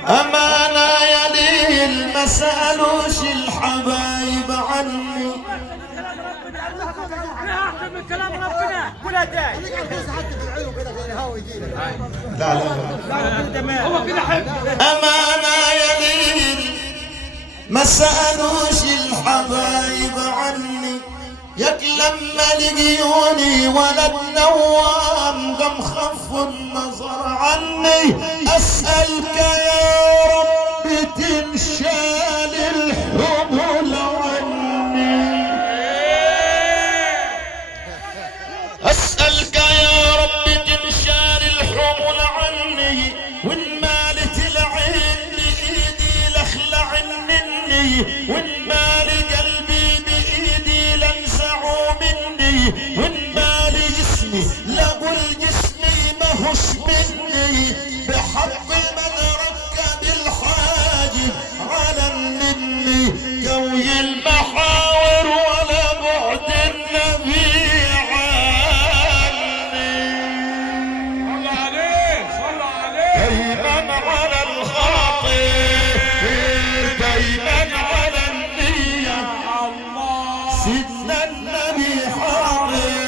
أمانة يا ليل ما سألوش الحبايب عني. من كلام ربنا ولا داعي. لا هو كده حب. أمانة يا ليل ما سألوش الحبايب عني. ياك لما لقيوني ولد نوام قام خفوا النظر عني. أسألك يا رب تنشال الحمل عني. أسألك يا رب تنشال الحمل عني. وإن مالت العين بإيدي لخلع مني. وإن مال قلبي بإيدي لنزعوا مني. وإن مال جسمي لقول جسمي ماهوش مني. بحق من ركب الحاجب على النني. قوي المحاور ولا بعد النبي دايما على الخاطر دايما على النية. سيدنا النبي حاضر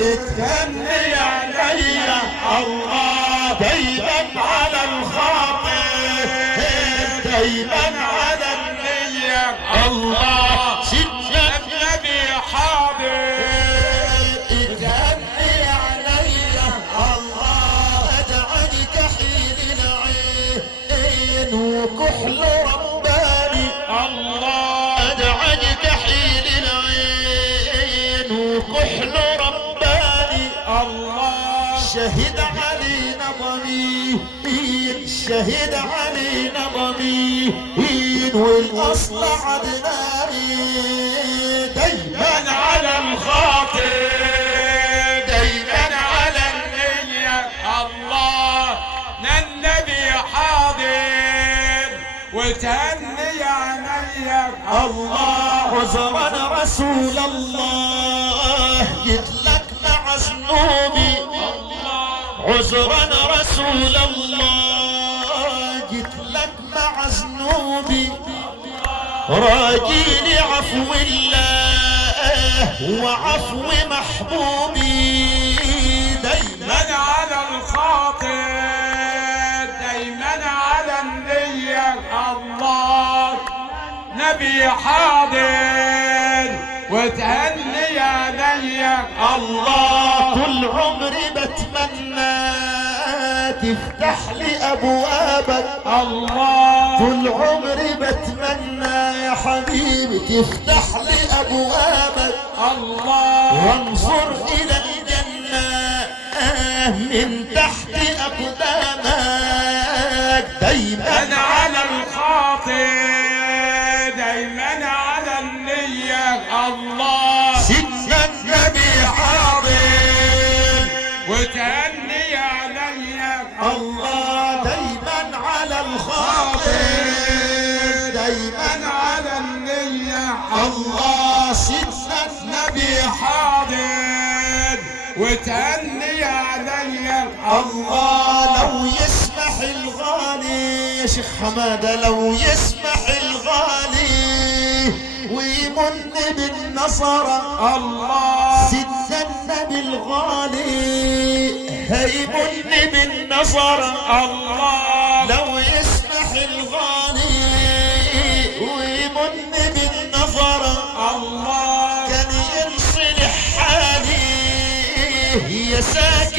اتهني عليا. الله دايما على الخاطر دايما على النية. الله سيدنا النبي حاضر اتهني عليا. الله ادعك حين العين وكحل رباني. الله ادعك حين العين وكحل رباني. الله شهد علينا ضمير شهد علينا ضمير والاصل عدناني. دايما على الخاطر دايما على النية. الله النبي حاضر وتهني عينيك. الله عذرا رسول الله جيت لك مع ذنوبي. عذرا رسول الله جيت لك مع ذنوبي. راجي لعفو الله وعفو محبوبي. دايما على الخاطر دايما على النية. الله نبي حاضر وتهني عليك. الله طول عمري بتمنى تفتح لي ابوابك. الله طول عمري بتمنى يا حبيبي تفتح لي ابوابك. الله وانظر الى الجنة من تحت اقدامك. دايما على الخاطر دايما على النية. الله سيدنا النبي حاضر وتهني عليك. الله دايما على الخاطر دايما على النية. الله سيدنا النبي حاضر وتهني عليك. الله لو يسمح الغالي يا شيخ حمادة لو يسمح الغالي ويمن بالنصرة. الله سيدنا النبي الغالي هيمن بالنصرة. الله لو يسمح الغالي ويمن بالنظرة. الله كان ينصلح حالي يا ساكن